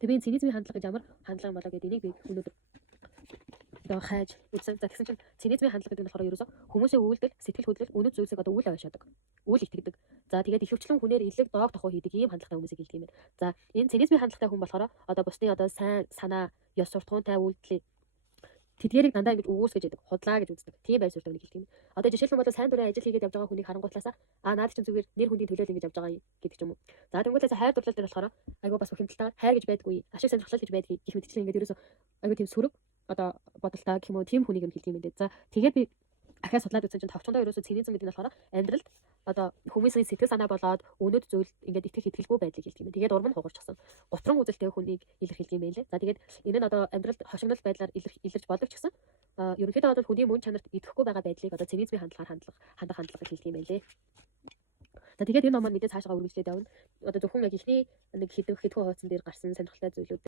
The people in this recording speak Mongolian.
Тэгээ би цинизмын хандлага гэж ямар хандлага болоо гэдэг энийг би өнөөдөр одоо хайж үзсэн. За тэгсэн чинь цинизмын хандлага гэдэг нь болохоор ерөөсөө хүмүүсийн үйлдэл, сэтгэл хөдлөл, үнэт зүйлсийг одоо үл аваашаадаг. Үл итгэдэг. За тэгээд ихэвчлэн хүнээр илэг доог тохоо хийдэг ийм хандлагатай хүмүүсийг хэлдэг юм байна. За энэ цинизмын хандлагатай хүн болохоор одоо бусдын одоо сайн санаа, ёс суртахуунтай үйлдэл тэдгээрийг дандаа ингэж өгөөсгөж яадаг, худлаа гэж үздэг. Тийм байр суурьтай үнийг хэлдэг юм. Одоо жишээлбэл одоо сайн дурын ажил хийгээд явж байгаа хүнийг харангуутлаасаа наад чинь зүгээр нэр хүндийн төлөөл ингэж явж байгаа юм гэдэг ч юм уу. За тэгвэл хайр дурлал дээр болохоор айгу бас бухимдалтай хайр гэж байдаггүй, ашиг сонирхлол гэж байдгийг гэх мэтчлэн ингэж ерөөсөө айгу тийм сөрөг одоо бодолтой гэх юм уу тийм хүнийг юм хэлдэг юм байна. За тэгээд би ахаа судлаад үзсэн чинь товчондоо ерөөсөө цинизм гэдэг нь болохоор амьдралд одоо хүмүүсийн сэтгэл санаа болоод өнөд зүйл ингээд итгэх итгэлгүй байдлыг хэлдэг юм. Тэгээд урам нь хугарчсан. Гутран үзэлтэй хүнийг илэрхийлдэг юм байна лээ. За тэгээд энэ нь одоо амьдралд хошигнол байдлаар илэрч болдог ч гэсэн ерөнхийдөө одоо хүний мөн чанарт идэхгүй байгаа байдлыг одоо цинизмын хандах хандлага гэж хэлдэг юм байна лээ. За тэгээд энэ номоор мэдээ цаашаа үргэлжлээд явна. Одоо зөвхөн яг ихний нэг хэдэн хуудсан дээр гарсан сонирхолтой зүйлүүд